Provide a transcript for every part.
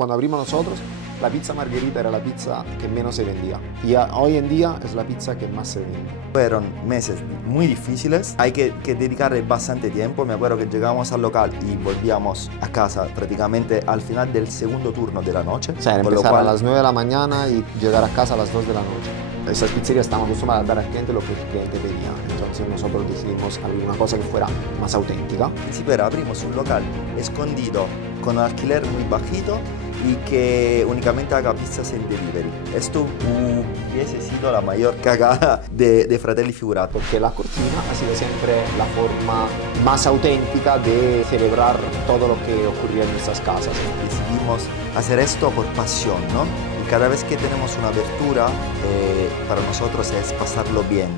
cuando abrimos nosotros, la pizza margherita era la pizza que menos se vendía. Y hoy en día es la pizza que más se vende. Fueron meses muy difíciles, hay que dedicarle bastante tiempo. Me acuerdo que llegamos al local y volvíamos a casa prácticamente al final del segundo turno de la noche. O sea, empezar a las 9 de la mañana y llegar a casa a las 2 de la noche. Esas pizzerías estaban acostumbradas a dar al cliente lo que el cliente pedía. Entonces nosotros decidimos abrir una cosa que fuera más auténtica. Al principio abrimos un local escondido con un alquiler muy bajito y que únicamente haga pizzas en delivery. Esto hubiese sido la mayor cagada de Fratelli Figurato. Porque la cocina ha sido siempre la forma más auténtica de celebrar todo lo que ocurría en nuestras casas. Decidimos hacer esto por pasión, ¿no? Y cada vez que tenemos una apertura, para nosotros es pasarlo bien.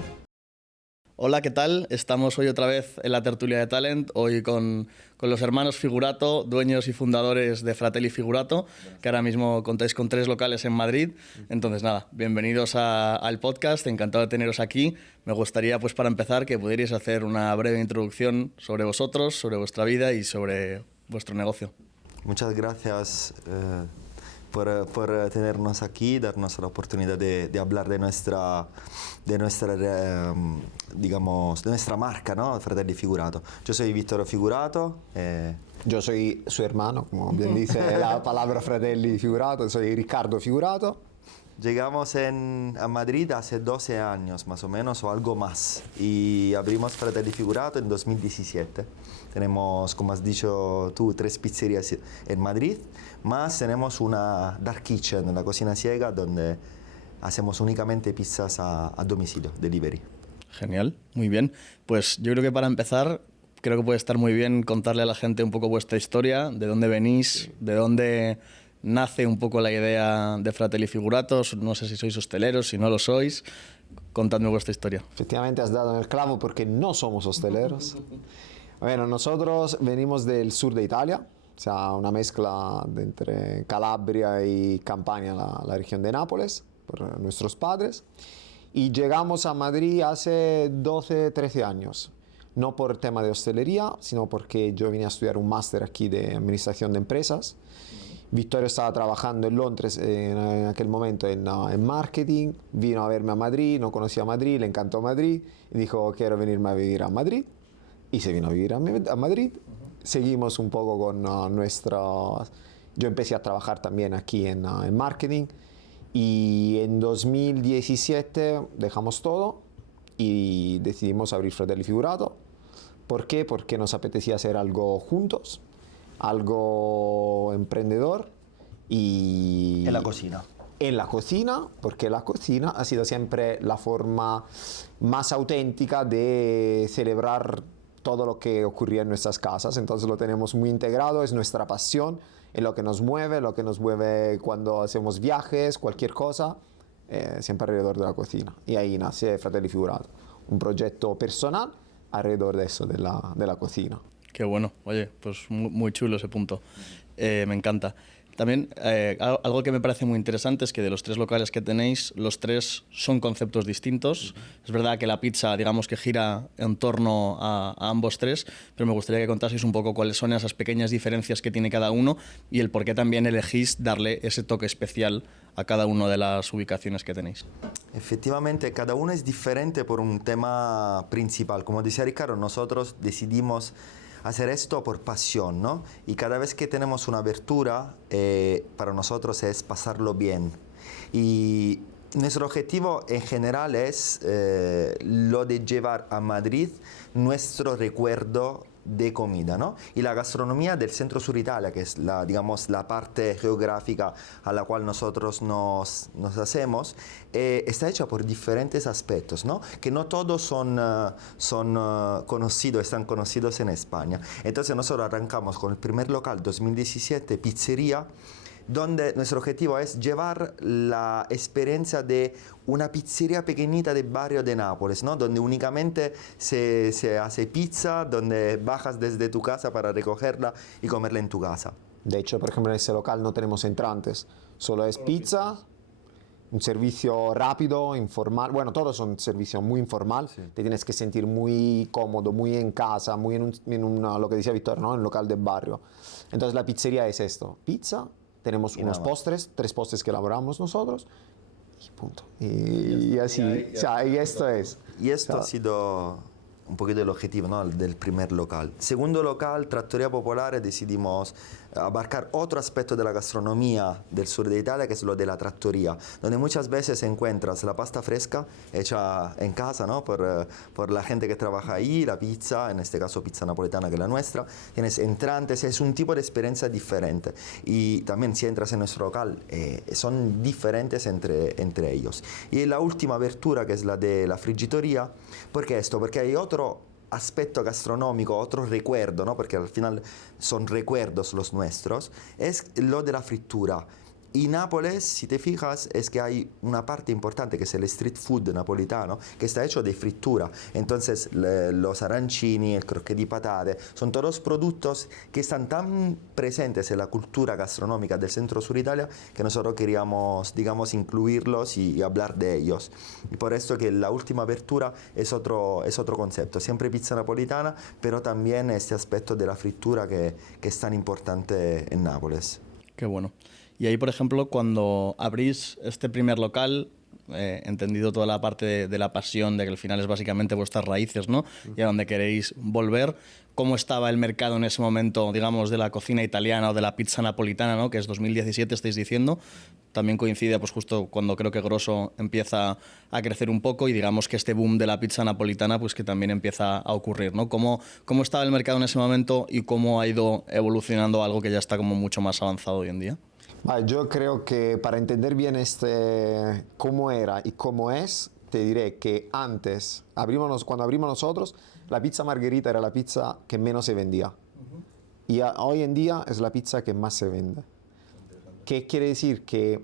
Hola, ¿qué tal? Estamos hoy otra vez en la tertulia de Talent, hoy con los hermanos Figurato, dueños y fundadores de Fratelli Figurato, que ahora mismo contáis con 3 locales en Madrid. Entonces, nada, bienvenidos al podcast, encantado de teneros aquí. Me gustaría, pues para empezar, que pudierais hacer una breve introducción sobre vosotros, sobre vuestra vida y sobre vuestro negocio. Muchas gracias por tenernos aquí, darnos la oportunidad de hablar de nuestra marca, ¿no? Fratelli Figurato. Yo soy Vittorio Figurato. Yo soy su hermano, como bien dice la palabra Fratelli Figurato, soy Riccardo Figurato. Llegamos a Madrid hace 12 años más o menos, o algo más, y abrimos Fratelli Figurato en 2017. Tenemos, como has dicho tú, 3 pizzerías en Madrid, más tenemos una dark kitchen, una cocina ciega, donde hacemos únicamente pizzas a domicilio, delivery. Genial, muy bien. Pues yo creo que para empezar, creo que puede estar muy bien contarle a la gente un poco vuestra historia, de dónde venís, de dónde nace un poco la idea de Fratelli Figurato. No sé si sois hosteleros, si no lo sois. Contadme vuestra historia. Efectivamente has dado en el clavo porque no somos hosteleros. Bueno, nosotros venimos del sur de Italia, o sea, una mezcla entre Calabria y Campania, la región de Nápoles, por nuestros padres. Y llegamos a Madrid hace 12, 13 años. No por tema de hostelería, sino porque yo vine a estudiar un máster aquí de administración de empresas. Vittorio estaba trabajando en Londres en aquel momento en marketing, vino a verme a Madrid, no conocía Madrid, le encantó Madrid y dijo quiero venirme a vivir a Madrid y se vino a vivir a Madrid. Seguimos un poco con yo empecé a trabajar también aquí en marketing y en 2017 dejamos todo y decidimos abrir Fratelli Figurato. ¿Por qué? Porque nos apetecía hacer algo juntos, algo emprendedor y... En la cocina. En la cocina, porque la cocina ha sido siempre la forma más auténtica de celebrar todo lo que ocurría en nuestras casas. Entonces lo tenemos muy integrado, es nuestra pasión, es lo que nos mueve cuando hacemos viajes, cualquier cosa, siempre alrededor de la cocina. Y ahí nace Fratelli Figurato, un proyecto personal alrededor de eso, de la cocina. Qué bueno, oye, pues muy chulo ese punto, me encanta. También algo que me parece muy interesante es que de los 3 locales que tenéis, los 3 son conceptos distintos. Es verdad que la pizza, digamos que gira en torno a ambos 3, pero me gustaría que contaseis un poco cuáles son esas pequeñas diferencias que tiene cada uno y el por qué también elegís darle ese toque especial a cada una de las ubicaciones que tenéis. Efectivamente, cada uno es diferente por un tema principal. Como decía Ricardo, nosotros decidimos hacer esto por pasión, ¿no? Y cada vez que tenemos una abertura, para nosotros es pasarlo bien. Y nuestro objetivo en general es lo de llevar a Madrid nuestro recuerdo de comida, ¿no? Y la gastronomía del centro-sur Italia, que es la parte geográfica a la cual nosotros nos hacemos, está hecha por diferentes aspectos, ¿no? Que no todos están conocidos en España. Entonces nosotros arrancamos con el primer local 2017, pizzería, donde nuestro objetivo es llevar la experiencia de una pizzería pequeñita del barrio de Nápoles, ¿no? Donde únicamente se hace pizza, donde bajas desde tu casa para recogerla y comerla en tu casa. De hecho, por ejemplo, en ese local no tenemos entrantes, solo es pizza, un servicio rápido, informal. Bueno, todos son servicios muy informal. Sí. Te tienes que sentir muy cómodo, muy en casa, muy lo que decía Víctor, ¿no? En un local del barrio. Entonces la pizzería es esto, pizza tenemos unos postres, 3 postres que elaboramos nosotros, y punto. Y así, o sea, y esto es. Y esto ha sido un poquito el objetivo, ¿no?, del primer local. Segundo local, Trattoria Popolare, decidimos abarcar otro aspecto de la gastronomía del sur de Italia, que es lo de la trattoria, donde muchas veces encuentras la pasta fresca hecha en casa, ¿no?, por la gente que trabaja ahí, la pizza, en este caso pizza napolitana, que es la nuestra, tienes entrantes, es un tipo de experiencia diferente. Y también si entras en nuestro local, son diferentes entre ellos. Y la última apertura, que es la de la friggitoria. ¿Por qué esto? Porque hay otro aspecto gastronómico, otro recuerdo, ¿no?, porque al final son recuerdos los nuestros, es lo de la fritura. Y Nápoles, si te fijas, es que hay una parte importante que es el street food napolitano, que está hecho de fritura. Entonces los arancini, el croquet di patate, son todos productos que están tan presentes en la cultura gastronómica del centro-sur Italia que nosotros queríamos, digamos, incluirlos y hablar de ellos. Y por esto que la última apertura es otro concepto, siempre pizza napolitana, pero también este aspecto de la fritura que es tan importante en Nápoles. Qué bueno. Y ahí, por ejemplo, cuando abrís este primer local, entendido toda la parte de la pasión, de que al final es básicamente vuestras raíces, ¿no?, y a donde queréis volver, ¿cómo estaba el mercado en ese momento, digamos, de la cocina italiana o de la pizza napolitana, ¿no?, que es 2017, estáis diciendo? También coincide pues justo cuando creo que Grosso empieza a crecer un poco y digamos que este boom de la pizza napolitana pues que también empieza a ocurrir, ¿no? ¿Cómo estaba el mercado en ese momento y cómo ha ido evolucionando algo que ya está como mucho más avanzado hoy en día? Yo creo que para entender bien cómo era y cómo es, te diré que antes, cuando abrimos nosotros, la pizza margherita era la pizza que menos se vendía. Y hoy en día es la pizza que más se vende. ¿Qué quiere decir? Que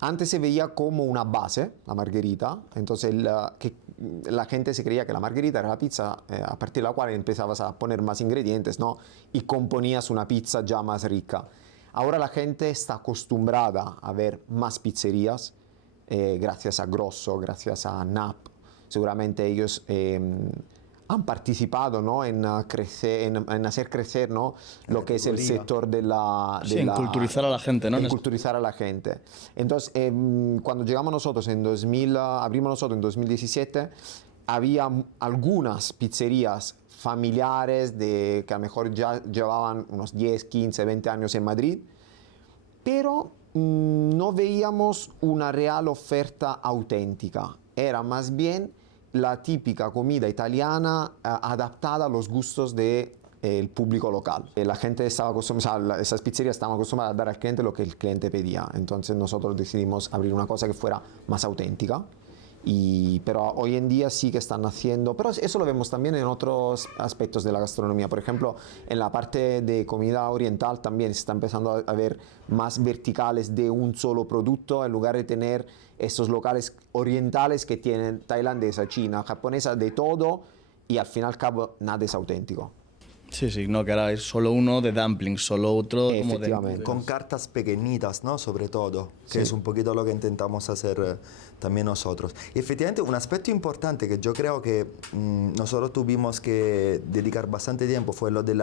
antes se veía como una base, la margherita, entonces la gente se creía que la margherita era la pizza a partir de la cual empezabas a poner más ingredientes, ¿no?, y componías una pizza ya más rica. Ahora la gente está acostumbrada a ver más pizzerías, gracias a Grosso, gracias a Nap. Seguramente ellos han participado, ¿no?, en hacer crecer, ¿no?, lo que es el sector de la... en culturizar a la gente, ¿no? En culturizar a la gente. Entonces, cuando llegamos nosotros abrimos nosotros en 2017, había algunas pizzerías familiares que a lo mejor ya llevaban unos 10, 15, 20 años en Madrid, pero no veíamos una real oferta auténtica. Era más bien la típica comida italiana adaptada a los gustos del público local. La gente estaba acostumbrada, esas pizzerías estaban acostumbradas a dar al cliente lo que el cliente pedía. Entonces nosotros decidimos abrir una cosa que fuera más auténtica. Pero hoy en día sí que están haciendo, pero eso lo vemos también en otros aspectos de la gastronomía. Por ejemplo, en la parte de comida oriental también se está empezando a ver más verticales de un solo producto, en lugar de tener estos locales orientales que tienen tailandesa, china, japonesa, de todo, y al fin y al cabo nada es auténtico. Sí, sí, no, que ahora es solo uno de dumplings, solo otro como de... Con cartas pequeñitas, ¿no?, sobre todo, que es un poquito lo que intentamos hacer también nosotros. Y efectivamente un aspecto importante que yo creo que nosotros tuvimos que dedicar bastante tiempo fue lo de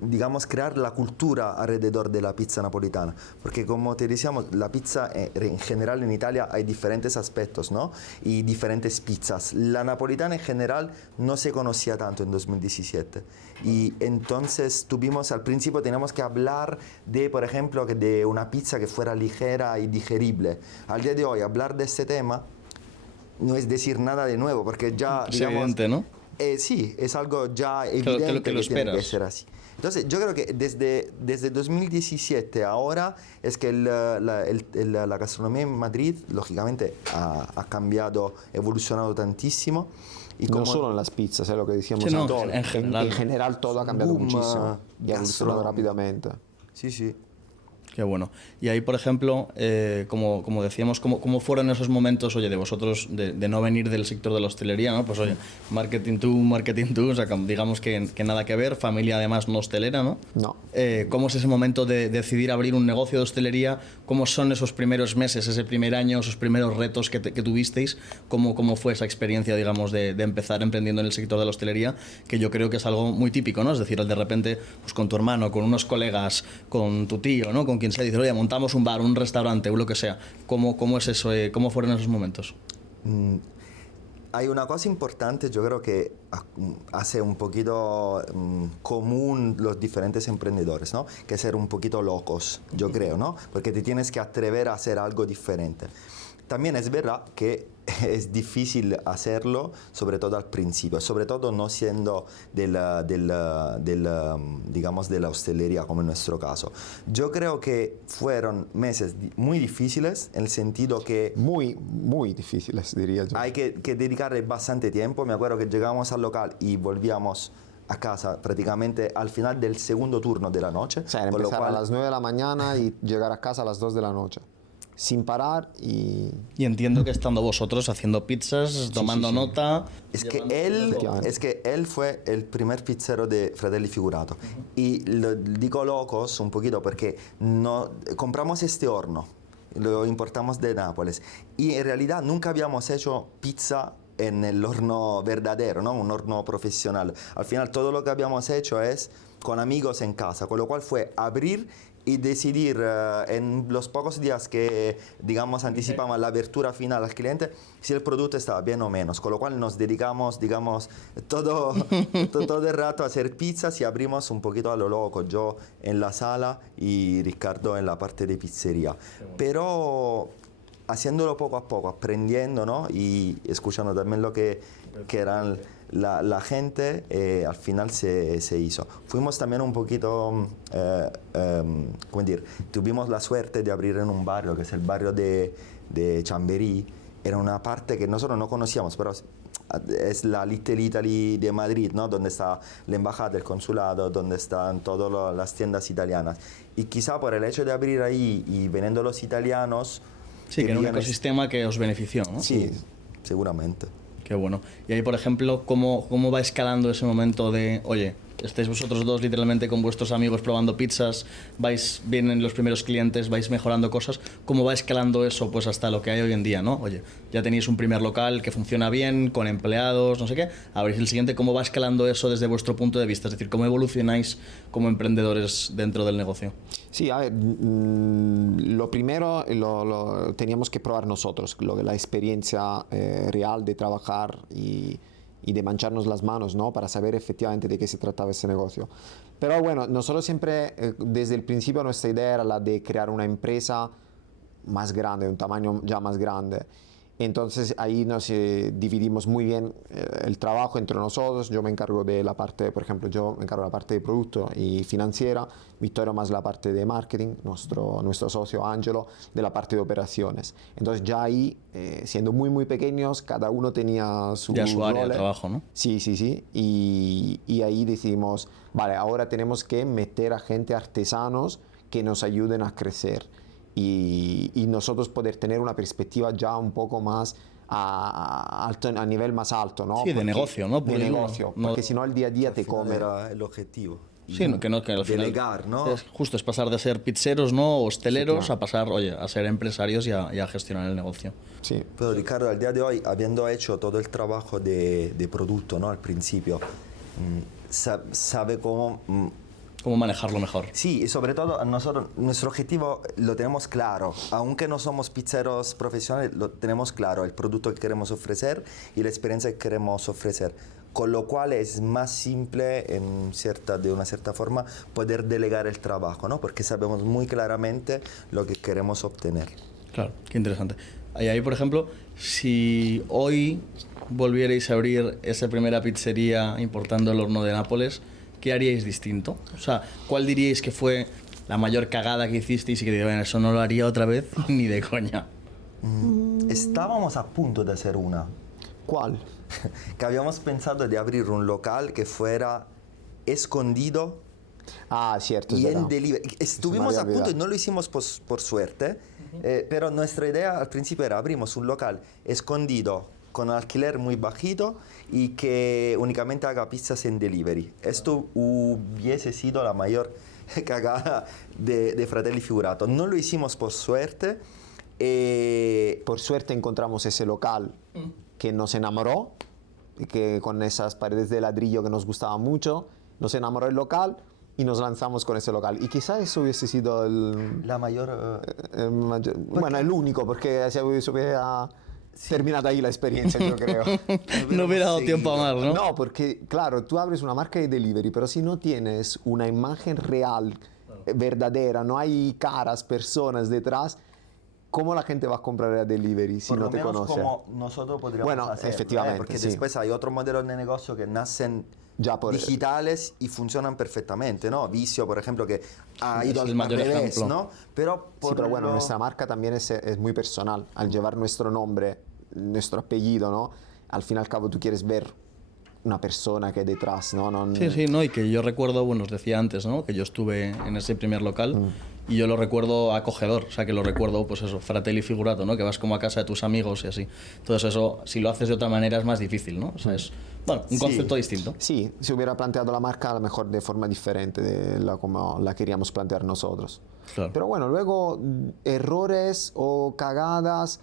digamos, crear la cultura alrededor de la pizza napolitana, porque como te decíamos, la pizza en general en Italia hay diferentes aspectos, ¿no?, y diferentes pizzas. La napolitana en general no se conocía tanto en 2017 y entonces al principio teníamos que hablar de, por ejemplo, de una pizza que fuera ligera y digerible. Al día de hoy hablar de este tema no es decir nada de nuevo, porque ya, es digamos, evidente, ¿no? Sí, es algo ya evidente que lo tiene que esperas. ser así. Entonces, yo creo que desde 2017 ahora es que la gastronomía en Madrid, lógicamente, ha cambiado, evolucionado tantísimo. Y no solo en las pizzas, es lo que decíamos, sí, no, todo. en general. En general todo ha cambiado Boom, muchísimo y ha evolucionado gastronómico. rápidamente. Sí, sí. Qué bueno. Y ahí, por ejemplo, como decíamos, ¿cómo fueron esos momentos, oye, de vosotros, de no venir del sector de la hostelería, ¿no? Pues oye, marketing tú, o sea, digamos que nada que ver, familia además no hostelera, ¿no? No. ¿Cómo es ese momento de decidir abrir un negocio de hostelería? ¿Cómo son esos primeros meses, ese primer año, esos primeros retos que tuvisteis? ¿Cómo fue esa experiencia, digamos, de empezar emprendiendo en el sector de la hostelería? Que yo creo que es algo muy típico, ¿no? Es decir, el de repente, pues con tu hermano, con unos colegas, con tu tío, ¿no? Con quien sea, dices, oye, montamos un bar, un restaurante o lo que sea. ¿Cómo es eso? ¿Cómo fueron esos momentos? Hay una cosa importante, yo creo que hace un poquito común los diferentes emprendedores, ¿no? Que ser un poquito locos, yo creo, ¿no? Porque te tienes que atrever a hacer algo diferente. También es verdad que es difícil hacerlo, sobre todo al principio, sobre todo no siendo digamos, de la hostelería, como en nuestro caso. Yo creo que fueron meses muy difíciles, en el sentido que... Muy, muy difíciles, diría yo. Hay que dedicarle bastante tiempo. Me acuerdo que llegamos al local y volvíamos a casa prácticamente al final del segundo turno de la noche. O sea, con lo empezar cual, a las 9 de la mañana y llegar a casa a las 2 de la noche. Sin parar y... Y entiendo que estando vosotros haciendo pizzas, tomando sí. nota... Es que él fue el primer pizzero de Fratelli Figurato. Y lo digo locos un poquito porque compramos este horno, lo importamos de Nápoles. Y en realidad nunca habíamos hecho pizza en el horno verdadero, ¿no? Un horno profesional. Al final todo lo que habíamos hecho es con amigos en casa, con lo cual fue abrir y decidir en los pocos días que, digamos, anticipamos la apertura final al cliente si el producto estaba bien o menos, con lo cual nos dedicamos, digamos, todo el rato a hacer pizzas y abrimos un poquito a lo loco, yo en la sala y Ricardo en la parte de pizzería. Pero haciéndolo poco a poco, aprendiendo, ¿no? Y escuchando también lo que eran la gente, al final se hizo. Fuimos también un poquito, ¿cómo decir? Tuvimos la suerte de abrir en un barrio, que es el barrio de Chamberí. Era una parte que nosotros no conocíamos, pero es la Little Italy de Madrid, ¿no? Donde está la embajada, el consulado, donde están todas las tiendas italianas. Y quizá por el hecho de abrir ahí y veniendo los italianos... Sí, que era un ecosistema que os benefició, ¿no? Sí, seguramente. Qué bueno. Y ahí, por ejemplo, ¿cómo va escalando ese momento de, oye, estáis vosotros dos literalmente con vuestros amigos probando pizzas, vienen los primeros clientes, vais mejorando cosas? ¿Cómo va escalando eso pues hasta lo que hay hoy en día, ¿no? Oye, ya tenéis un primer local que funciona bien, con empleados, no sé qué, abrís el siguiente. ¿Cómo va escalando eso desde vuestro punto de vista? Es decir, ¿cómo evolucionáis como emprendedores dentro del negocio? Sí, a ver, lo primero lo teníamos que probar nosotros, la experiencia real de trabajar y de mancharnos las manos, ¿no? Para saber efectivamente de qué se trataba ese negocio. Pero bueno, nosotros siempre, desde el principio nuestra idea era la de crear una empresa más grande, un tamaño ya más grande. Entonces ahí nos dividimos muy bien el trabajo entre nosotros. Yo me encargo de la parte, por ejemplo, yo me encargo de la parte de producto y financiera, Vittorio más la parte de marketing, nuestro socio Angelo de la parte de operaciones. Entonces ya ahí, siendo muy pequeños, cada uno tenía su área de trabajo, ¿no? Sí. Y ahí decidimos, vale, ahora tenemos que meter a gente, artesanos, que nos ayuden a crecer. Y nosotros poder tener una perspectiva ya un poco más a nivel más alto, ¿no? Sí, de negocio, ¿no? De negocio, porque si no el día a día te come. Era el objetivo. Sí, que al final delegar, ¿no? Es pasar de ser pizzeros, ¿no? Hosteleros, sí, claro, a pasar, oye, a ser empresarios y a gestionar el negocio. Sí. Pero Ricardo, al día de hoy, habiendo hecho todo el trabajo de producto, ¿no? Al principio, sabe cómo... ¿Cómo manejarlo mejor? Sí, y sobre todo nosotros, nuestro objetivo lo tenemos claro. Aunque no somos pizzeros profesionales, lo tenemos claro, el producto que queremos ofrecer y la experiencia que queremos ofrecer. Con lo cual es más simple, de una cierta forma, poder delegar el trabajo, ¿no? Porque sabemos muy claramente lo que queremos obtener. Claro, qué interesante. Ahí, por ejemplo, si hoy volvierais a abrir esa primera pizzería importando el horno de Nápoles, ¿qué haríais distinto? O sea, ¿cuál diríais que fue la mayor cagada que hicisteis y que diríais, eso no lo haría otra vez ni de coña? Estábamos a punto de hacer una. ¿Cuál? Que habíamos pensado de abrir un local que fuera escondido Ah, cierto, es Y verdad. en delivery. Estuvimos había a punto y olvidado. no lo hicimos por suerte, pero nuestra idea al principio era abrimos un local escondido con alquiler muy bajito y que únicamente haga pizzas en delivery. Esto hubiese sido la mayor cagada de Fratelli Figurato. No lo hicimos por suerte. Por suerte encontramos ese local que nos enamoró, y que con esas paredes de ladrillo que nos gustaba mucho, nos enamoró el local y nos lanzamos con ese local. Y quizás eso hubiese sido La mayor... bueno, el único, porque se hubiera terminado ahí la experiencia, yo creo. No hubiera dado tiempo a más, ¿no? No, porque claro, tú abres una marca de delivery, pero si no tienes una imagen real, verdadera, no hay caras, personas detrás, ¿cómo la gente va a comprar a delivery si por no lo te menos conoce? como nosotros podríamos Bueno, hacer, efectivamente, porque sí. después hay otros modelos de negocio que nacen Ya por- digitales y funcionan perfectamente, ¿no? Vicio, por ejemplo, que ha ido Es el al mayor revés, ejemplo. ¿no? Pero, Sí, pero bueno, lo- nuestra marca también es muy personal. Al llevar nuestro nombre, nuestro apellido, ¿no? Al fin y al cabo tú quieres ver una persona que hay detrás, ¿no? Sí, sí, no, y que yo recuerdo, bueno, os decía antes, ¿no? Que yo estuve en ese primer local y yo lo recuerdo acogedor, o sea, que lo recuerdo, pues eso, Fratelli Figurato, ¿no? Que vas como a casa de tus amigos y así. Entonces eso, si lo haces de otra manera es más difícil, ¿no? O sea, es, bueno, un Sí. concepto distinto. Sí, si hubiera planteado la marca a lo mejor de forma diferente de la como la queríamos plantear nosotros. Claro. Pero bueno, luego errores o cagadas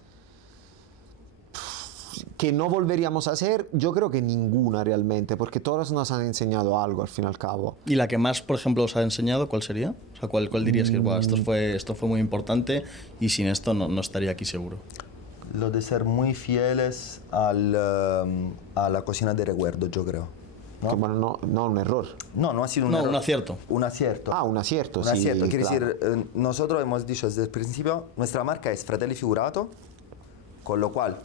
que no volveríamos a hacer, yo creo que ninguna realmente, porque todas nos han enseñado algo al fin y al cabo. ¿Y la que más, por ejemplo, os ha enseñado, cuál sería? O sea, ¿cuál dirías que "Buah, esto fue muy importante y sin esto no estaría aquí seguro"? lo de ser muy fieles a la cocina de recuerdo, yo creo. ¿no? Que, bueno, no un error. No, no ha sido un No, error. un acierto. Un acierto. Ah, un acierto, Un sí, acierto. Quiere claro. decir, nosotros hemos dicho desde el principio, nuestra marca es Fratelli Figurato, con lo cual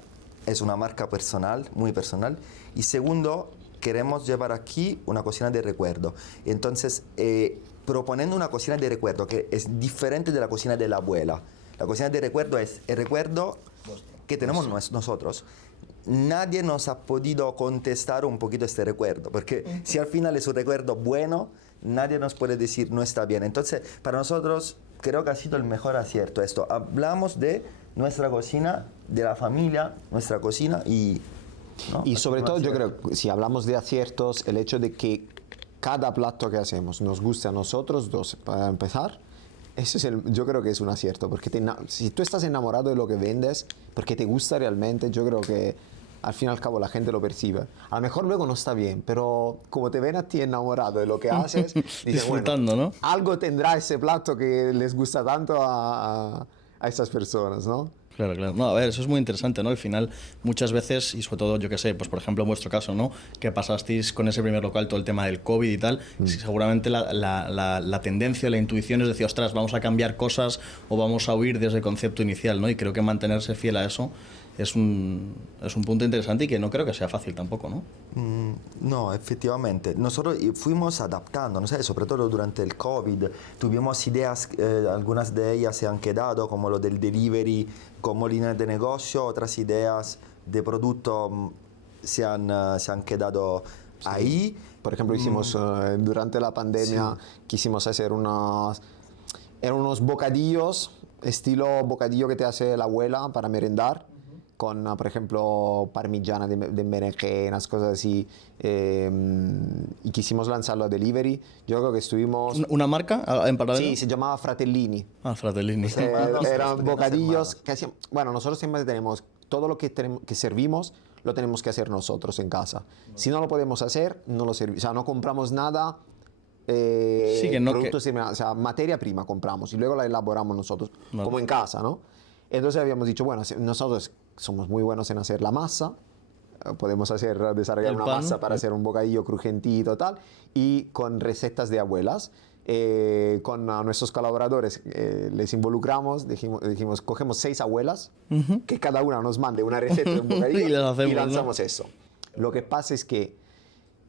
es una marca personal, muy personal. Y segundo, queremos llevar aquí una cocina de recuerdo. Entonces, proponiendo una cocina de recuerdo que es diferente de la cocina de la abuela. La cocina de recuerdo es el recuerdo que tenemos nosotros. Nadie nos ha podido contestar un poquito este recuerdo, porque si al final es un recuerdo bueno, nadie nos puede decir no está bien. Entonces, para nosotros creo que ha sido el mejor acierto esto. Hablamos de nuestra cocina, de la familia, nuestra cocina y... ¿no? Y Ha sobre sido un todo yo acierto. creo, si hablamos de aciertos, el hecho de que cada plato que hacemos nos guste a nosotros dos, para empezar, eso es yo creo que es un acierto, porque si tú estás enamorado de lo que vendes, porque te gusta realmente, yo creo que al fin y al cabo la gente lo percibe. A lo mejor luego no está bien, pero como te ven a ti enamorado de lo que haces, dicen, Disfrutando, bueno, ¿no? algo tendrá ese plato que les gusta tanto a estas personas, ¿no? Claro, claro. No, a ver, eso es muy interesante, ¿no? Al final, muchas veces, y sobre todo, yo qué sé, pues por ejemplo en vuestro caso, ¿no? Que pasasteis con ese primer local todo el tema del COVID y tal, seguramente la tendencia, la intuición es decir, ostras, vamos a cambiar cosas o vamos a huir desde el concepto inicial, ¿no? Y creo que mantenerse fiel a eso es un punto interesante y que no creo que sea fácil tampoco, ¿no? No, efectivamente. Nosotros fuimos adaptando, no sé, sobre todo durante el COVID. Tuvimos ideas, algunas de ellas se han quedado, como lo del delivery, como línea de negocio, otras ideas de producto se han quedado ahí. Por ejemplo, hicimos durante la pandemia, quisimos hacer eran unos bocadillos, estilo bocadillo que te hace la abuela para merendar, con, por ejemplo, parmigiana de berenjenas, cosas así, y quisimos lanzarlo a delivery. Yo creo que estuvimos... ¿Una marca en paralelo? Sí, se llamaba Fratellini. Ah, Fratellini. Hermanos, Eran los bocadillos hermanos. que hacían... Bueno, nosotros siempre tenemos... Todo lo que servimos lo tenemos que hacer nosotros en casa. Si no lo podemos hacer, no lo servimos. O sea, no compramos nada... Sí, que no productos terminados, o sea, materia prima compramos y luego la elaboramos nosotros, Vale. como en casa, ¿no? Entonces habíamos dicho, bueno, nosotros somos muy buenos en hacer la masa, podemos desarrollar El una pan, masa para hacer un bocadillo crujentito tal, y con recetas de abuelas, con nuestros colaboradores les involucramos, dijimos, cogemos 6 abuelas, que cada una nos mande una receta de un bocadillo Y las hacemos, y ¿no? lanzamos eso. Lo que pasa es que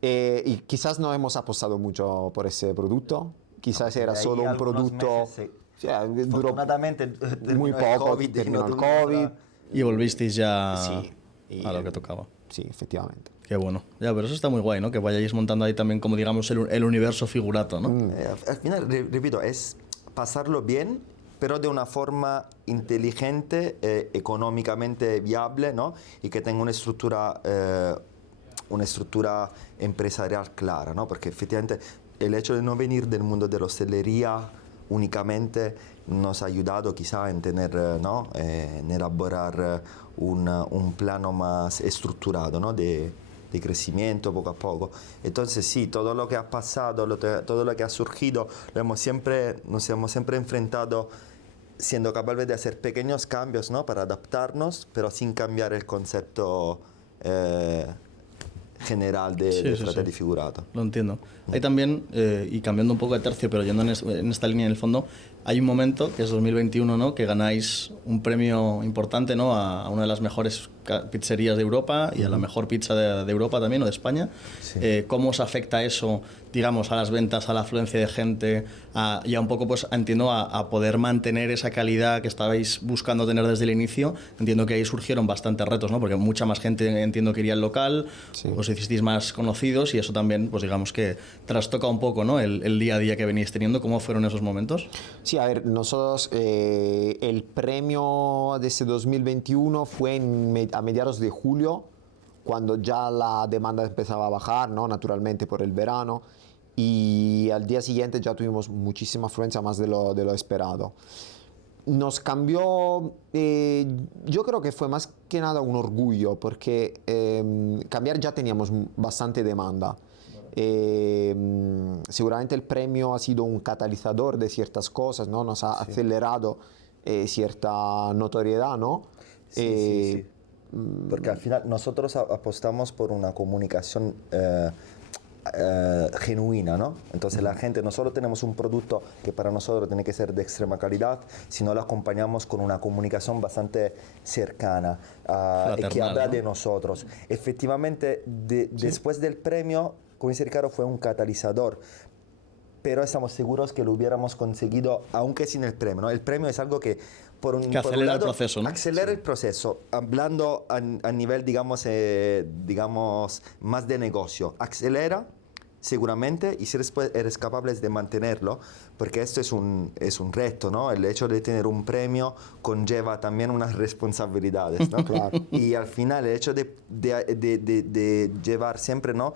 y quizás no hemos apostado mucho por ese producto. Quizás era de ahí solo un algunos producto. meses, sí. O sea, duró Afortunadamente, muy terminó el poco. COVID y Terminó no el tuvimos COVID. la- Y volvisteis ya Sí. Y, a lo que tocaba. Sí, efectivamente. Qué bueno. Ya, pero eso está muy guay, ¿no? Que vayáis montando ahí también, como digamos, el universo figurato, ¿no? Al final, repito, es pasarlo bien, pero de una forma inteligente, económicamente viable, ¿no? Y que tenga una estructura empresarial clara, ¿no? Porque efectivamente el hecho de no venir del mundo de la hostelería únicamente nos ha ayudado quizá en tener, ¿no? En elaborar un plano más estructurado, ¿no? De crecimiento poco a poco. Entonces sí, todo lo que ha pasado, todo lo que ha surgido, nos hemos siempre enfrentado siendo capaces de hacer pequeños cambios, ¿no? Para adaptarnos, pero sin cambiar el concepto general de Fratelli Figurato. Lo entiendo. Hay también, y cambiando un poco de tercio, pero yendo en esta línea en el fondo, hay un momento, que es 2021, ¿no? Que ganáis un premio importante, ¿no? A una de las mejores pizzerías de Europa y a la mejor pizza de Europa también, o de España. Sí. ¿Cómo os afecta eso, digamos, a las ventas, a la afluencia de gente, y a un poco, pues, entiendo, a poder mantener esa calidad que estabais buscando tener desde el inicio? Entiendo que ahí surgieron bastantes retos, ¿no? Porque mucha más gente, entiendo, que iría al local, os hicisteis más conocidos y eso también, pues digamos que trastoca un poco, ¿no? El día a día que venís teniendo. ¿Cómo fueron esos momentos? Sí, a ver, nosotros el premio de ese 2021 fue a mediados de julio, cuando ya la demanda empezaba a bajar, ¿no? Naturalmente por el verano, y al día siguiente ya tuvimos muchísima afluencia, más de lo esperado. Nos cambió, yo creo que fue más que nada un orgullo, porque cambiar ya teníamos bastante demanda. Seguramente el premio ha sido un catalizador de ciertas cosas, ¿no? Nos ha acelerado cierta notoriedad, ¿no? Sí. Porque al final nosotros apostamos por una comunicación genuina, ¿no? Entonces la gente, no solo tenemos un producto que para nosotros tiene que ser de extrema calidad, sino lo acompañamos con una comunicación bastante cercana que habla, ¿no?, de nosotros. Efectivamente, después del premio, como dice Ricardo, fue un catalizador, pero estamos seguros que lo hubiéramos conseguido aunque sin el premio, ¿no? El premio es algo que que acelera el proceso, ¿no? Acelera el proceso, hablando a nivel, digamos, más de negocio. Acelera, seguramente, y si después eres capaz de mantenerlo, porque esto es un reto, ¿no? El hecho de tener un premio conlleva también unas responsabilidades, ¿no? Claro. Y al final el hecho de llevar siempre, ¿no?,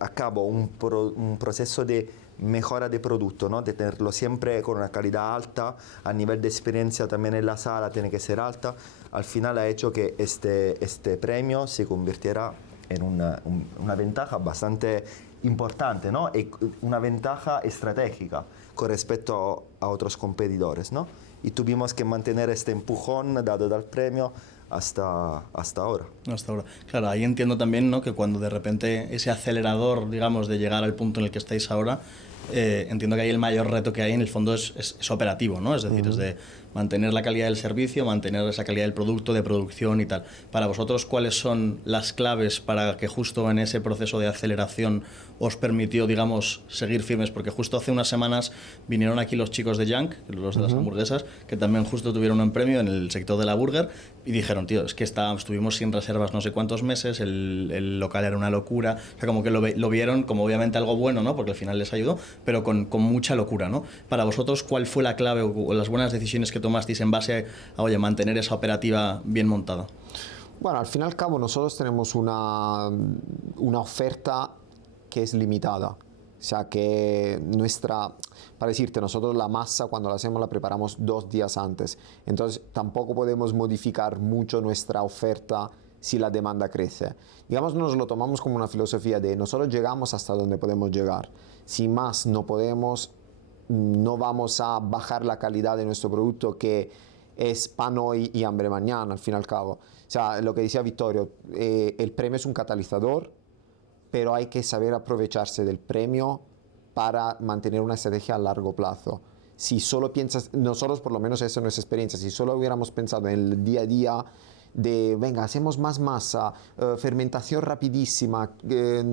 a cabo un proceso de mejora de producto, ¿no? De tenerlo siempre con una calidad alta, a nivel de experiencia también en la sala tiene que ser alta, al final ha hecho que este premio se convirtiera en una ventaja bastante importante, ¿no? Y una ventaja estratégica con respecto a otros competidores, ¿no? Y tuvimos que mantener este empujón dado del premio hasta ahora. Hasta ahora. Claro, ahí entiendo también, ¿no?, que cuando de repente ese acelerador, digamos, de llegar al punto en el que estáis ahora, entiendo que ahí el mayor reto que hay en el fondo es operativo, ¿no? Es decir, es de mantener la calidad del servicio, mantener esa calidad del producto, de producción y tal. Para vosotros, ¿cuáles son las claves para que justo en ese proceso de aceleración os permitió, digamos, seguir firmes? Porque justo hace unas semanas vinieron aquí los chicos de Junk, los de las hamburguesas, que también justo tuvieron un premio en el sector de la burger, y dijeron, tío, es que estuvimos sin reservas no sé cuántos meses, el local era una locura, o sea, como que lo vieron como obviamente algo bueno, ¿no?, porque al final les ayudó, pero con mucha locura, ¿no? Para vosotros, ¿cuál fue la clave o las buenas decisiones que tomasteis en base a, oye, mantener esa operativa bien montada? Bueno, al fin y al cabo nosotros tenemos una oferta que es limitada. O sea que para decirte, nosotros la masa cuando la hacemos la preparamos 2 días antes. Entonces tampoco podemos modificar mucho nuestra oferta si la demanda crece. Digamos, nos lo tomamos como una filosofía de nosotros llegamos hasta donde podemos llegar. Si más no podemos, no vamos a bajar la calidad de nuestro producto, que es pan hoy y hambre mañana, al fin y al cabo. O sea, lo que decía Vittorio, el premio es un catalizador, pero hay que saber aprovecharse del premio para mantener una estrategia a largo plazo. Si solo piensas, nosotros por lo menos esa es nuestra experiencia, si solo hubiéramos pensado en el día a día de, venga, hacemos más masa, fermentación rapidísima,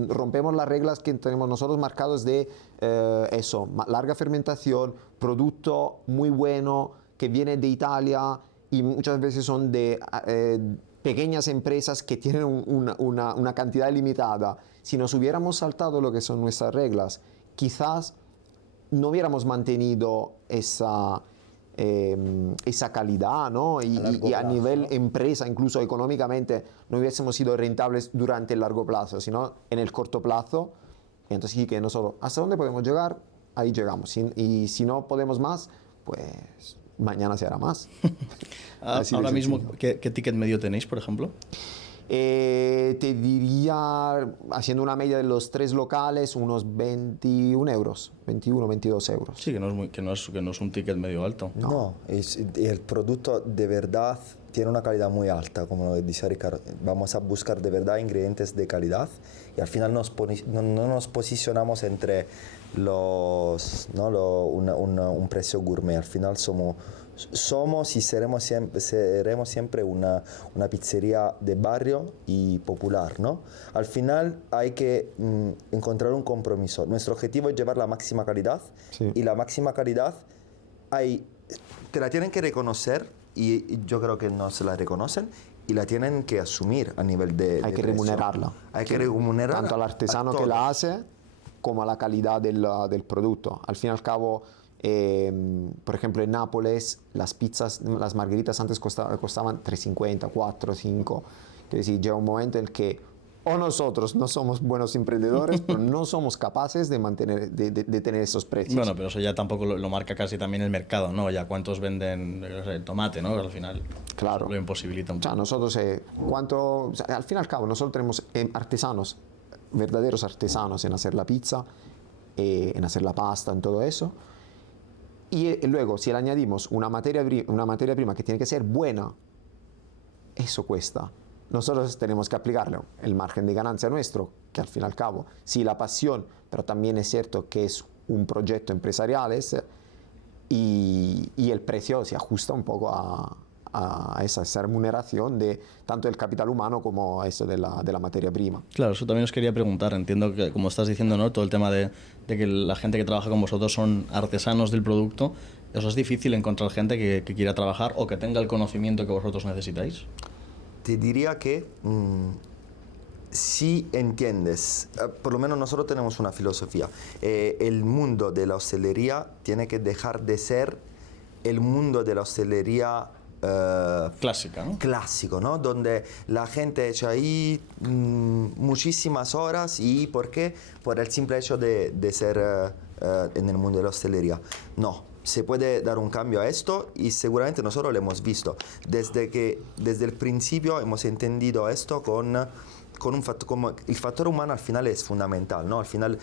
rompemos las reglas que tenemos nosotros marcados de larga fermentación, producto muy bueno que viene de Italia y muchas veces son de pequeñas empresas que tienen una cantidad limitada, si nos hubiéramos saltado lo que son nuestras reglas, quizás no hubiéramos mantenido esa calidad, ¿no? Y a nivel empresa, incluso económicamente, no hubiésemos sido rentables durante el largo plazo, sino en el corto plazo. Y entonces sí que nosotros, ¿hasta dónde podemos llegar? Ahí llegamos. Y si no podemos más, pues mañana se hará más. Ahora mismo, ¿qué ticket medio tenéis, por ejemplo? Te diría, haciendo una media de los 3 locales, unos 21 euros, 21, 22 euros. Sí, que no es un ticket medio alto. No, el producto de verdad tiene una calidad muy alta, como lo dice Ricardo. Vamos a buscar de verdad ingredientes de calidad y al final no nos posicionamos entre un precio gourmet. Al final somos y seremos siempre una pizzería de barrio y popular, ¿no? Al final hay que encontrar un compromiso. Nuestro objetivo es llevar la máxima calidad, sí. Y la máxima calidad te la tienen que reconocer y yo creo que no se la reconocen y la tienen que asumir a nivel de Hay que remunerarla. Hay que remunerarla. Tanto al artesano que la hace como a la calidad del producto. Al fin y al cabo, por ejemplo, en Nápoles las pizzas, las margaritas antes costaban 3,50, 4, 5. Es decir, llega un momento en el que o nosotros no somos buenos emprendedores, pero no somos capaces de mantener, de tener esos precios. Bueno, pero eso ya tampoco lo marca casi también el mercado, ¿no? Ya cuántos venden el tomate, ¿no? Al final claro. Lo imposibilita un poco. O sea, nosotros, al fin y al cabo, nosotros tenemos artesanos, verdaderos artesanos en hacer la pizza, en hacer la pasta, en todo eso. Y luego, si le añadimos una materia prima que tiene que ser buena, eso cuesta. Nosotros tenemos que aplicarle el margen de ganancia nuestro, que al fin y al cabo, sí, la pasión, pero también es cierto que es un proyecto empresarial y el precio se ajusta un poco a esa remuneración de tanto del capital humano como a eso de la materia prima. Claro, eso también os quería preguntar. Entiendo que, como estás diciendo, ¿no? Todo el tema de que la gente que trabaja con vosotros son artesanos del producto. ¿Eso es difícil encontrar gente que quiera trabajar o que tenga el conocimiento que vosotros necesitáis? Te diría que si entiendes, por lo menos nosotros tenemos una filosofía, el mundo de la hostelería tiene que dejar de ser el mundo de la hostelería clásica, ¿no? Clásico, ¿no? Donde la gente echa ahí muchísimas horas y ¿por qué? Por el simple hecho de ser en el mundo de la hostelería. No. Se puede dar un cambio a esto y seguramente nosotros lo hemos visto. Desde el principio hemos entendido esto como el factor humano al final es fundamental, ¿no? Al final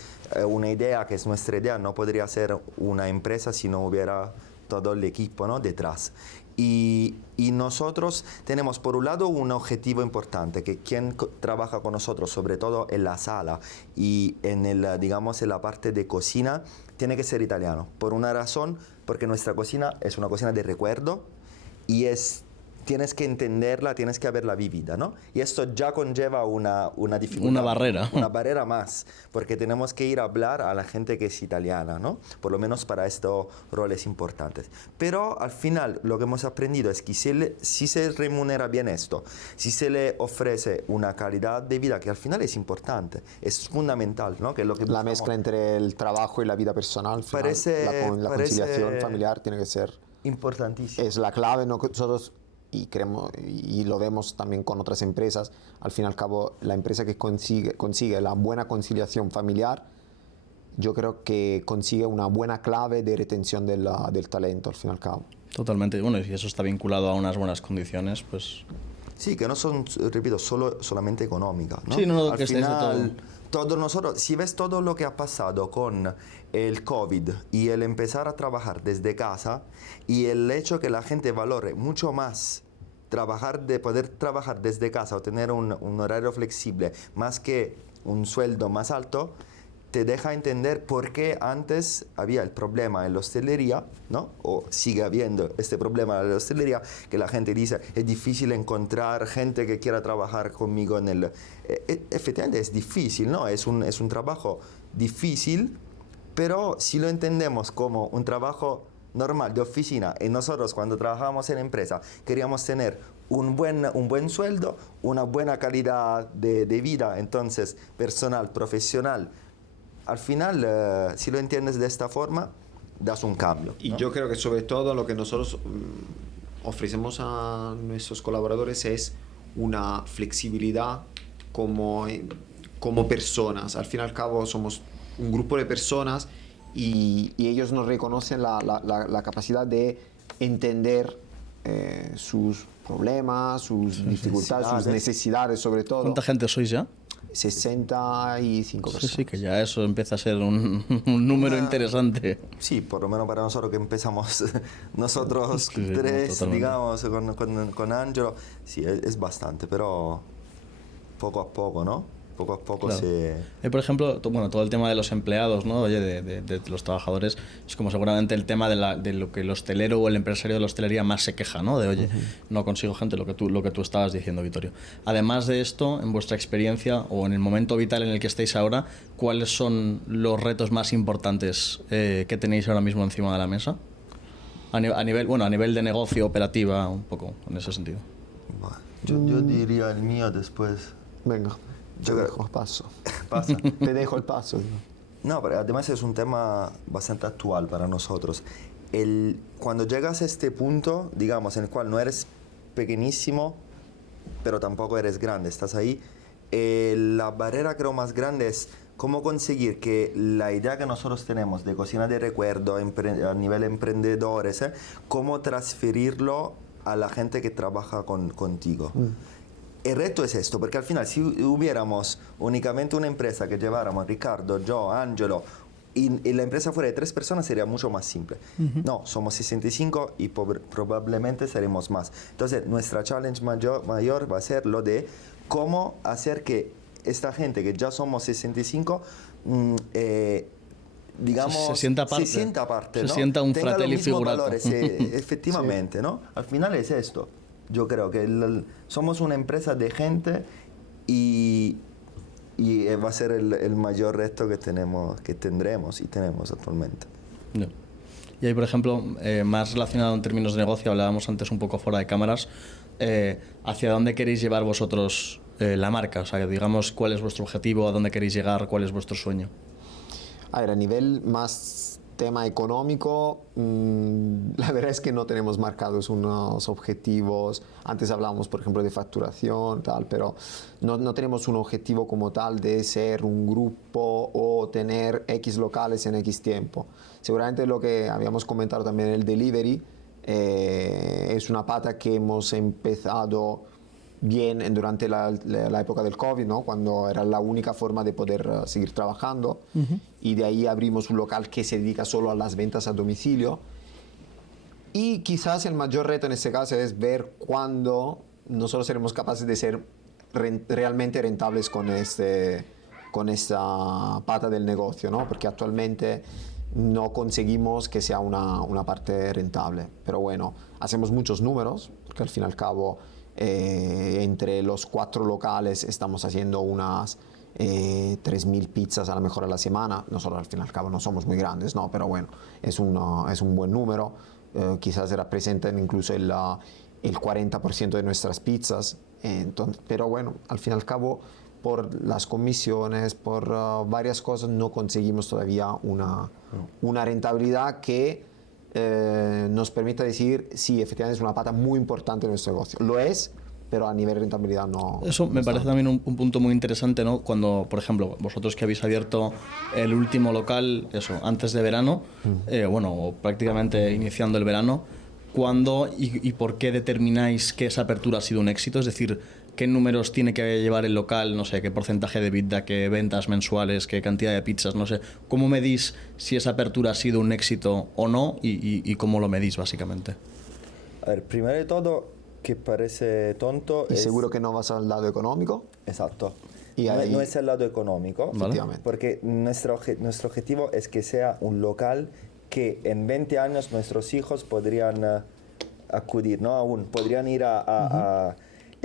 una idea que es nuestra idea no podría ser una empresa si no hubiera todo el equipo, ¿no? Detrás. Y nosotros tenemos por un lado un objetivo importante, que quien trabaja con nosotros, sobre todo en la sala y en la parte de cocina, tiene que ser italiano. Por una razón, porque nuestra cocina es una cocina de recuerdo y tienes que entenderla, tienes que haberla vivida, ¿no? Y esto ya conlleva una dificultad. Una barrera. Una barrera más, porque tenemos que ir a hablar a la gente que es italiana, ¿no? Por lo menos para estos roles importantes. Pero al final lo que hemos aprendido es que si se remunera bien esto, si se le ofrece una calidad de vida que al final es importante, es fundamental, ¿no? Que es lo que la mezcla entre el trabajo y la vida personal, la conciliación familiar tiene que ser importantísimo. Es la clave. Nosotros y lo vemos también con otras empresas, al fin y al cabo la empresa que consigue la buena conciliación familiar, yo creo que consigue una buena clave de retención del talento, al fin y al cabo. Totalmente, bueno, y si eso está vinculado a unas buenas condiciones, pues... Sí, que no son, repito, solamente económicas, ¿no? Sí, no, al que final, todos nosotros, si ves todo lo que ha pasado con el COVID y el empezar a trabajar desde casa y el hecho que la gente valore mucho más poder trabajar desde casa o tener un horario flexible más que un sueldo más alto, te deja entender por qué antes había el problema en la hostelería, ¿no? O sigue habiendo este problema en la hostelería, que la gente dice, es difícil encontrar gente que quiera trabajar conmigo en el... efectivamente es difícil, ¿no? Es un trabajo difícil, pero si lo entendemos como un trabajo normal de oficina, y nosotros cuando trabajábamos en empresa queríamos tener un buen sueldo, una buena calidad de vida, entonces personal, profesional. Al final, si lo entiendes de esta forma, das un cambio, ¿no? Y yo creo que sobre todo lo que nosotros ofrecemos a nuestros colaboradores es una flexibilidad como personas. Al fin y al cabo somos un grupo de personas y ellos nos reconocen la capacidad de entender sus problemas, sus dificultades, sus necesidades sobre todo. ¿Cuánta gente sois ya? 65 personas. Sí, que ya eso empieza a ser un número interesante. Sí, por lo menos para nosotros que empezamos nosotros Sí, tres, totalmente. digamos, con Angelo, sí, es bastante, pero poco a poco, ¿no? Poco a poco Claro. se... Por ejemplo, bueno, todo el tema de los empleados, ¿no? Oye, de los trabajadores, es como seguramente el tema de lo que el hostelero o el empresario de la hostelería más se queja, ¿no? De, oye, no consigo gente, lo que tú estabas diciendo, Vittorio. Además de esto, en vuestra experiencia o en el momento vital en el que estáis ahora, ¿cuáles son los retos más importantes que tenéis ahora mismo encima de la mesa? A nivel de negocio, operativa, un poco, en ese sentido. Bueno, yo diría el mío después. Venga, Yo te creo- dejo el paso. Pasa. Te dejo el paso. Digo. No, pero además es un tema bastante actual para nosotros. Cuando llegas a este punto, digamos, en el cual no eres pequeñísimo, pero tampoco eres grande, estás ahí, la barrera creo más grande es cómo conseguir que la idea que nosotros tenemos de cocina de recuerdo a nivel emprendedores, cómo transferirlo a la gente que trabaja contigo. El reto es esto, porque al final si hubiéramos únicamente una empresa que lleváramos Ricardo, yo, Angelo, y la empresa fuera de 3 personas sería mucho más simple. No, somos 65 y probablemente seremos más. Entonces nuestra challenge mayor va a ser lo de cómo hacer que esta gente que ya somos 65 digamos, Se sienta parte. parte, Se ¿no? sienta un Tenga los fratelli mismos figurato. valores, efectivamente, ¿no? Al final es esto. Yo creo que somos una empresa de gente y va a ser el mayor reto que tendremos y tenemos actualmente. No. Y ahí, por ejemplo, más relacionado en términos de negocio, hablábamos antes un poco fuera de cámaras, ¿hacia dónde queréis llevar vosotros la marca? O sea, digamos, ¿cuál es vuestro objetivo? ¿A dónde queréis llegar? ¿Cuál es vuestro sueño? A ver, a nivel más tema económico, la verdad es que no tenemos marcados unos objetivos. Antes hablábamos, por ejemplo, de facturación, tal, pero no tenemos un objetivo como tal de ser un grupo o tener X locales en X tiempo. Seguramente lo que habíamos comentado también en el delivery es una pata que hemos empezado bien durante la época del COVID, ¿no? Cuando era la única forma de poder seguir trabajando. Y de ahí abrimos un local que se dedica solo a las ventas a domicilio. Y quizás el mayor reto en este caso es ver cuándo nosotros seremos capaces de ser realmente rentables con esta pata del negocio, ¿no? Porque actualmente no conseguimos que sea una parte rentable. Pero bueno, hacemos muchos números, porque al fin y al cabo entre los 4 locales estamos haciendo unas 3.000 pizzas a lo mejor a la semana. Nosotros al fin y al cabo no somos muy grandes, ¿no? Pero bueno, es un buen número. Quizás representan incluso el 40% de nuestras pizzas. Entonces, pero bueno, al fin y al cabo, por las comisiones, por varias cosas, no conseguimos todavía una rentabilidad que nos permita decir, sí, efectivamente es una pata muy importante en nuestro negocio. Lo es, pero a nivel de rentabilidad no. Eso me parece también un punto muy interesante, ¿no? Cuando, por ejemplo, vosotros que habéis abierto el último local, eso, antes de verano, o prácticamente iniciando el verano, ¿cuándo y por qué determináis que esa apertura ha sido un éxito? Es decir, ¿qué números tiene que llevar el local? No sé, qué porcentaje de EBITDA, qué ventas mensuales, qué cantidad de pizzas, no sé. ¿Cómo medís si esa apertura ha sido un éxito o no y cómo lo medís, básicamente? A ver, primero de todo, que parece tonto. Y seguro que no vas al lado económico. Exacto. Y no, ahí- no es el lado económico, Vale. Efectivamente. porque nuestro objetivo es que sea un local que en 20 años nuestros hijos podrían acudir, ¿no? Aún podrían ir a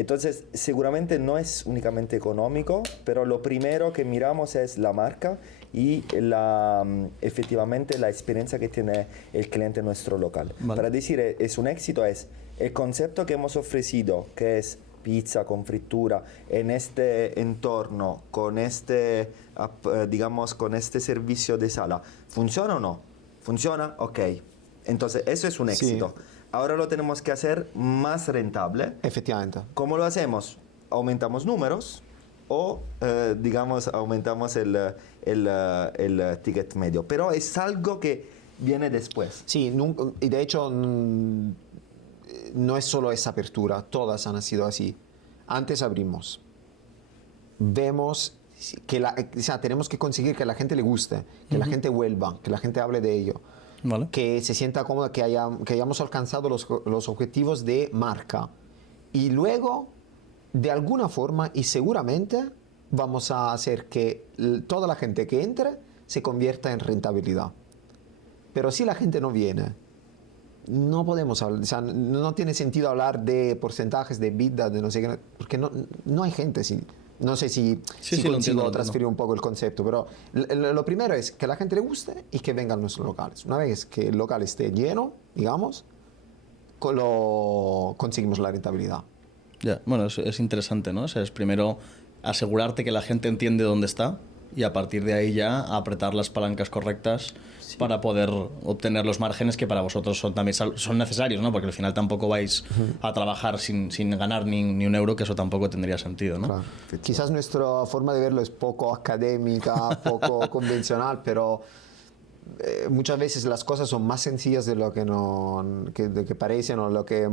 Entonces, seguramente no es únicamente económico, pero lo primero que miramos es la marca y efectivamente la experiencia que tiene el cliente en nuestro local. Vale. Para decir es un éxito es el concepto que hemos ofrecido, que es pizza con fritura, en este entorno, con digamos, con este servicio de sala, ¿funciona o no? ¿Funciona? Ok. Entonces, eso es un éxito. Sí. Ahora lo tenemos que hacer más rentable. Efectivamente. ¿Cómo lo hacemos? Aumentamos números o, digamos, aumentamos el ticket medio. Pero es algo que viene después. Sí, y de hecho no es solo esa apertura, todas han sido así. Antes abrimos, vemos que o sea, tenemos que conseguir que a la gente le guste, que la gente vuelva, que la gente hable de ello. Vale. Que se sienta cómoda, que hayamos alcanzado los objetivos de marca. Y luego, de alguna forma, y seguramente, vamos a hacer que toda la gente que entre se convierta en rentabilidad. Pero si la gente no viene, no podemos hablar, o sea, no tiene sentido hablar de porcentajes, de EBITDA, de no sé qué, porque no hay gente. No sé si lo consigo entiendo. transferir un poco el concepto, pero lo primero es que a la gente le guste y que vengan nuestros locales. Una vez que el local esté lleno, digamos, conseguimos la rentabilidad. Ya, bueno, es interesante, ¿no? O sea, es primero asegurarte que la gente entiende dónde está y a partir de ahí ya apretar las palancas correctas para poder obtener los márgenes que para vosotros también son necesarios, ¿no? Porque al final tampoco vais a trabajar sin ganar ni un euro, que eso tampoco tendría sentido, ¿no? Claro. Quizás nuestra forma de verlo es poco académica, poco convencional, pero muchas veces las cosas son más sencillas de lo que parecen o lo que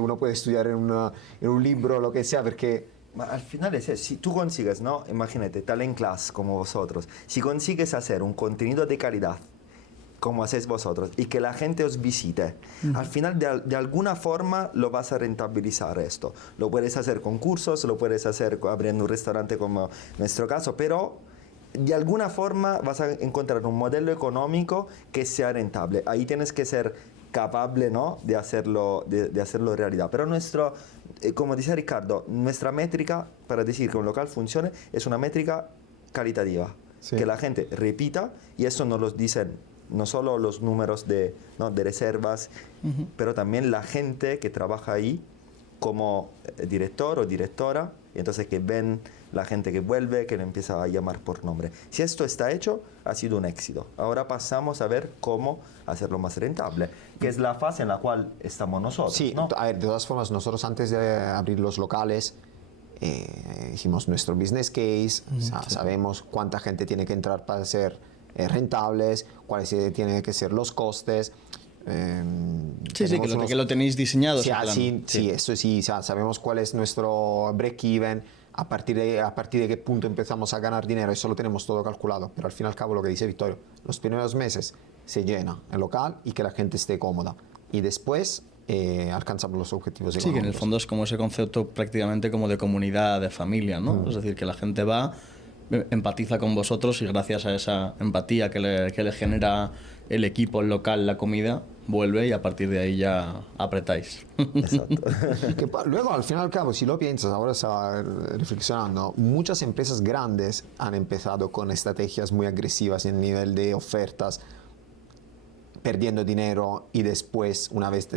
uno puede estudiar en un libro o lo que sea, porque Al final es eso. Si tú consigues, ¿no? Imagínate, talent class como vosotros, si consigues hacer un contenido de calidad como hacéis vosotros y que la gente os visite, al final de alguna forma lo vas a rentabilizar esto. Lo puedes hacer con cursos, lo puedes hacer abriendo un restaurante como nuestro caso, pero de alguna forma vas a encontrar un modelo económico que sea rentable. Ahí tienes que ser capaz, ¿no? de hacerlo realidad. Pero como dice Ricardo, nuestra métrica para decir que un local funcione es una métrica calitativa. Sí. Que la gente repita, y eso nos lo dicen no solo los números de reservas, pero también la gente que trabaja ahí como director o directora, y entonces que ven la gente que vuelve, que le empieza a llamar por nombre. Si esto está hecho, ha sido un éxito. Ahora pasamos a ver cómo hacerlo más rentable, que es la fase en la cual estamos nosotros. sí, ¿no? a ver, de todas formas, nosotros antes de abrir los locales, hicimos nuestro business case, o sea, sabemos cuánta gente tiene que entrar para ser rentables, cuáles tienen que ser los costes. Sí, que lo tenéis diseñado. Sí, ese plan. sí, eso sí, o sea, sabemos cuál es nuestro break-even, a partir de qué punto empezamos a ganar dinero, eso lo tenemos todo calculado, pero al fin y al cabo lo que dice Vittorio, los primeros meses se llena el local y que la gente esté cómoda, y después alcanzamos los objetivos Sí, que en el fondo es como ese concepto prácticamente como de comunidad, de familia, ¿no? Es decir, que la gente va, empatiza con vosotros y gracias a esa empatía que le genera el equipo, el local, la comida, vuelve y a partir de ahí ya apretáis. Exacto. Que luego, al fin y al cabo, si lo piensas, ahora estaba reflexionando, muchas empresas grandes han empezado con estrategias muy agresivas en nivel de ofertas, perdiendo dinero y después, una vez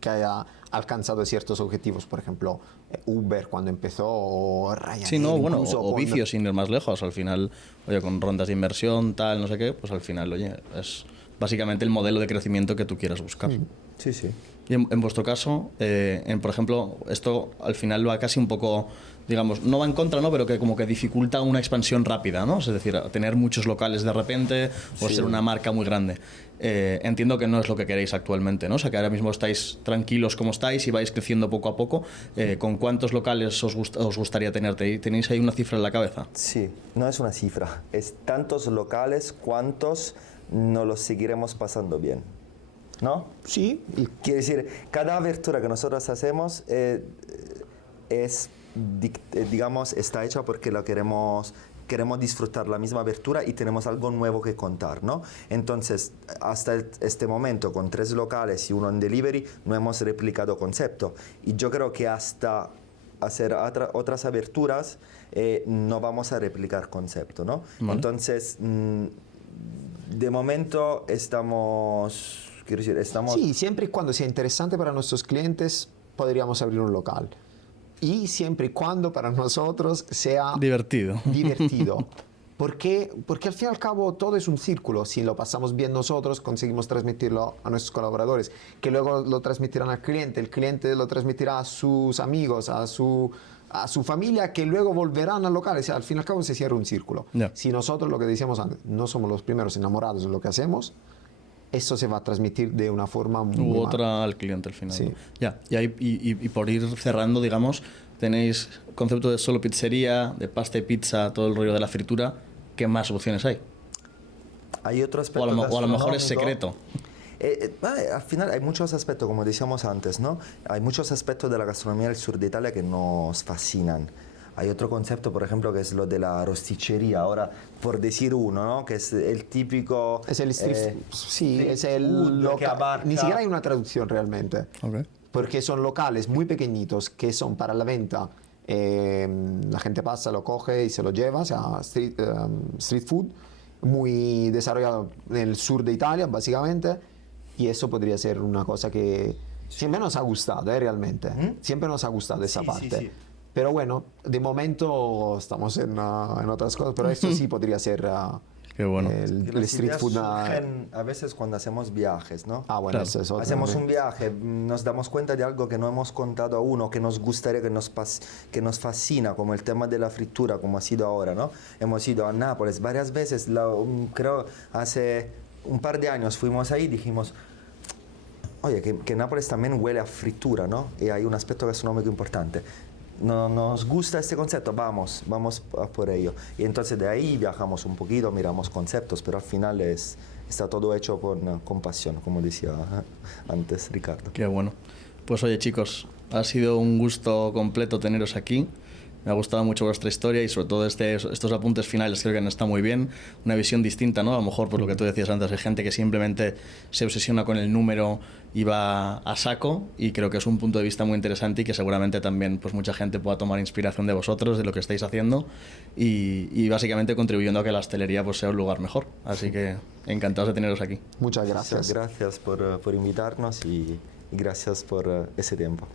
que haya alcanzado ciertos objetivos, por ejemplo, Uber cuando empezó, o Ryanair. Sí, no, bueno, incluso o Vicio sin ir más lejos. Al final, oye, con rondas de inversión, tal, no sé qué, pues al final, oye, es básicamente el modelo de crecimiento que tú quieras buscar. Sí, sí. Y en vuestro caso, por ejemplo, esto al final va casi un poco, digamos, no va en contra, ¿no? Pero que como que dificulta una expansión rápida, ¿no? Es decir, tener muchos locales de repente o ser una marca muy grande. Entiendo que no es lo que queréis actualmente, ¿no? O sea, que ahora mismo estáis tranquilos como estáis y vais creciendo poco a poco. ¿Con cuántos locales os gustaría tener? ¿Tenéis ahí una cifra en la cabeza? Sí, no es una cifra. Es tantos locales cuantos nos los seguiremos pasando bien. ¿No? Sí. Quiere decir, cada abertura que nosotros hacemos digamos, está hecha porque lo queremos disfrutar la misma abertura y tenemos algo nuevo que contar, ¿no? Entonces, hasta este momento, con 3 locales y 1 en delivery, no hemos replicado concepto. Y yo creo que hasta hacer otras aberturas, no vamos a replicar concepto, ¿no? Vale. Entonces, de momento estamos, quiero decir, estamos... Sí, siempre y cuando sea interesante para nuestros clientes, podríamos abrir un local. Y siempre y cuando para nosotros sea Divertido. divertido. Porque al fin y al cabo todo es un círculo. Si lo pasamos bien nosotros, conseguimos transmitirlo a nuestros colaboradores, que luego lo transmitirán al cliente, el cliente lo transmitirá a sus amigos, a su familia, que luego volverán al local. O sea, al fin y al cabo se cierra un círculo. Ya. Si nosotros, lo que decíamos antes, no somos los primeros enamorados de lo que hacemos, eso se va a transmitir de una forma muy U otra al cliente al final. Sí. ¿no? Ya, y por ir cerrando, digamos, tenéis concepto de solo pizzería, de pasta y pizza, todo el rollo de la fritura. ¿Qué más opciones hay? Hay otro O aspecto a lo mejor es gastronómico. secreto. Al final hay muchos aspectos, como decíamos antes, ¿no? Hay muchos aspectos de la gastronomía del sur de Italia que nos fascinan. Hay otro concepto, por ejemplo, que es lo de la rosticcería. Ahora, por decir uno, ¿no? Que es el típico... Es el street, sí, street es el food, lo que local. abarca... Ni siquiera hay una traducción realmente. Ok. Porque son locales muy pequeñitos que son para la venta. La gente pasa, lo coge y se lo lleva, o sea, street food, muy desarrollado en el sur de Italia, básicamente. Y eso podría ser una cosa que siempre nos ha gustado, realmente. Siempre nos ha gustado esa Sí, parte. sí, sí. Pero bueno, de momento estamos en otras cosas, pero esto sí podría ser Qué bueno. el Las street ideas food. surgen a veces cuando hacemos viajes, ¿no? Ah, bueno, Claro. eso es otro Hacemos también. un viaje, nos damos cuenta de algo que no hemos contado aún o que nos gustaría, que nos fascina, como el tema de la fritura, como ha sido ahora, ¿no? Hemos ido a Nápoles varias veces, creo hace un par de años fuimos ahí y dijimos, oye, que Nápoles también huele a fritura, ¿no? Y hay un aspecto gastronómico importante. No, nos gusta este concepto, vamos a por ello. Y entonces de ahí viajamos un poquito, miramos conceptos, pero al final está todo hecho con pasión, como decía antes Ricardo. Qué bueno. Pues oye, chicos, ha sido un gusto completo teneros aquí. Me ha gustado mucho vuestra historia y sobre todo estos apuntes finales creo que han estado muy bien. Una visión distinta, ¿no? A lo mejor por lo que tú decías antes, hay gente que simplemente se obsesiona con el número y va a saco, y creo que es un punto de vista muy interesante y que seguramente también pues mucha gente pueda tomar inspiración de vosotros, de lo que estáis haciendo y básicamente contribuyendo a que la hostelería pues sea un lugar mejor. Así que encantados de teneros aquí. Muchas gracias. Gracias por invitarnos y gracias por ese tiempo.